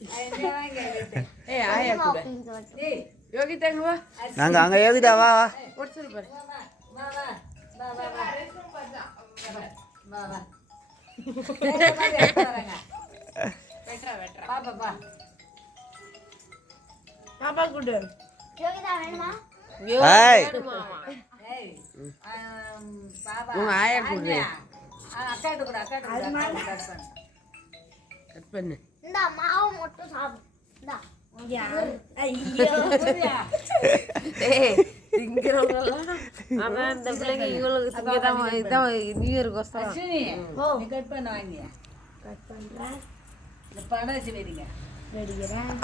ஏய் ஆயா கூட. யோகிதா இங்க வா. நாங்க அங்க யோகிதா வா வா. சொல்லு பாரு. வெட்றா வெட்றா பாப்பா குடு யோகிதா வேணுமா? ஏய். உங்க ஆயா குடு. கட் பண்ணு. இந்த மாவு மட்டும் சாப்பிடு. இந்தா நியூ இயருக்கு வசம்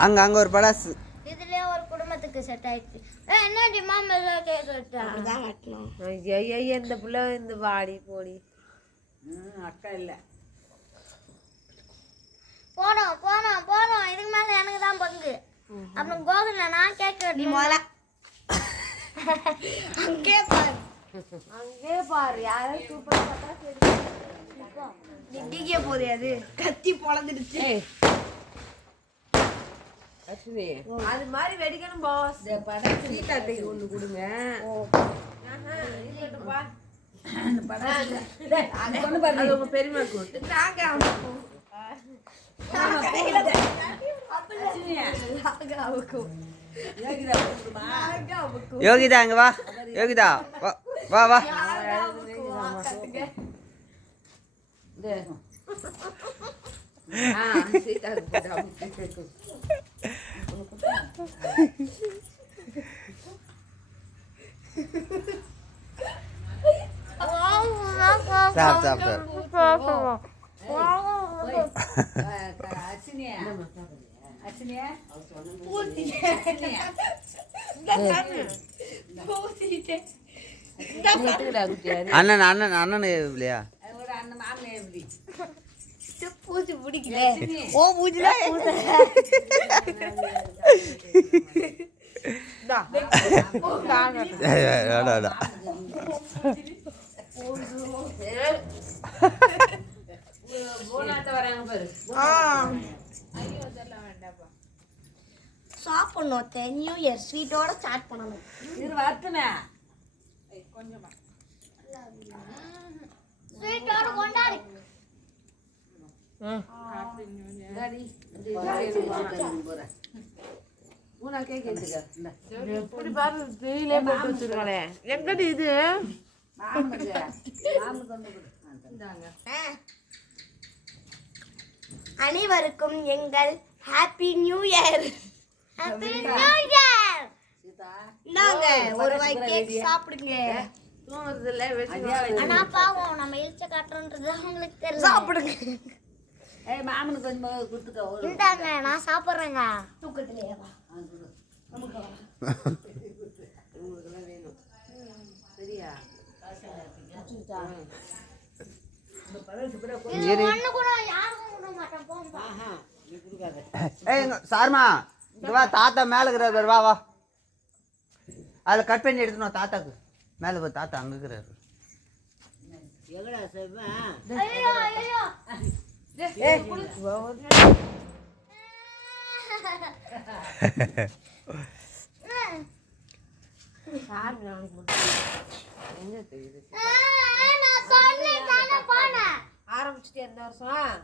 அங்க அங்க ஒரு படாசு. இதுலயே ஒரு குடும்பத்துக்கு செட் ஆயிடுச்சு. ஏய், என்னடி மாமா ஐயா ஐயா இந்த பிள்ளை இந்த வாடி போடி. போனோம் போனோம் போனோம். இதுக்கு மேல எனக்கு தான் பங்கு. அப்புறம் கோகுல நான் கேட்க நீ முதல்ல. அங்கே பாரு. அங்கே பாரு. யாரும் சூப்பர் டிக்கிக்க போதே அது? கத்தி பொழந்துடுச்சு. அது மாதிரி வெடிக்கணும் பாஸ் சீதாத்தைக்கு ஒன்று கொடுங்க. ஆஹா, இருக்கட்டும்பா. அது உங்க பெரியம்மாக்கு விட்டு. யோகிதா அங்க வா யோகிதா வா வா வா இது. ஆ, சீதாவுக்கு போட்டு அமுக்கு. சாப் சாப் சாப் எடுத்துக்கிடா குட்டியா. அண்ணன் அண்ணன் அண்ணன் இல்லையா பூச்சி பிடிக்கல ஓ பூச்சில இந்தா. சாப்பிடணும் தெரியும் இயர் ஸ்வீட்டோட ஸ்டார்ட் பண்ணணும் ஸ்வீட்டோட கொண்டாடு பாரு வெயிலே போட்டு வச்சிருக்காளே எங்கடி இது அனைவருக்கும் எங்கள் happy new year happy new year இந்தாங்க ஒரு வாய் கேக் சாப்பிடுங்க. தூங்குறது இல்ல வச்சு ஆனா பாவம் நம்ம இழிச்ச காட்டுறோன்றது அவங்களுக்கு தெரியல. சாப்பிடுங்க. இந்தாங்க நான் சாப்பிடுறேங்க. தூக்கத்திலேயே வா. சரியா? இது ஒண்ணு கூட யாருக்கும் விட மாட்டேன் போங்க ஏய் சார்மா இங்க வா தாத்தா மேல இருக்கிறாரு பாரு, வா வா. அதில் கட் பண்ணி எடுத்துனோம் தாத்தாக்கு. மேலே போய் தாத்தா அங்கே இருக்கிறாரு. ஐயோ எந்த வருஷம்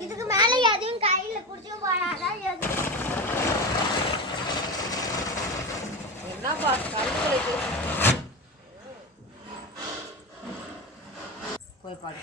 இதுக்கு மேல எதையும் கையில குடிச்சு போனாதான் என்னப்பா கல்லு போய் பாடு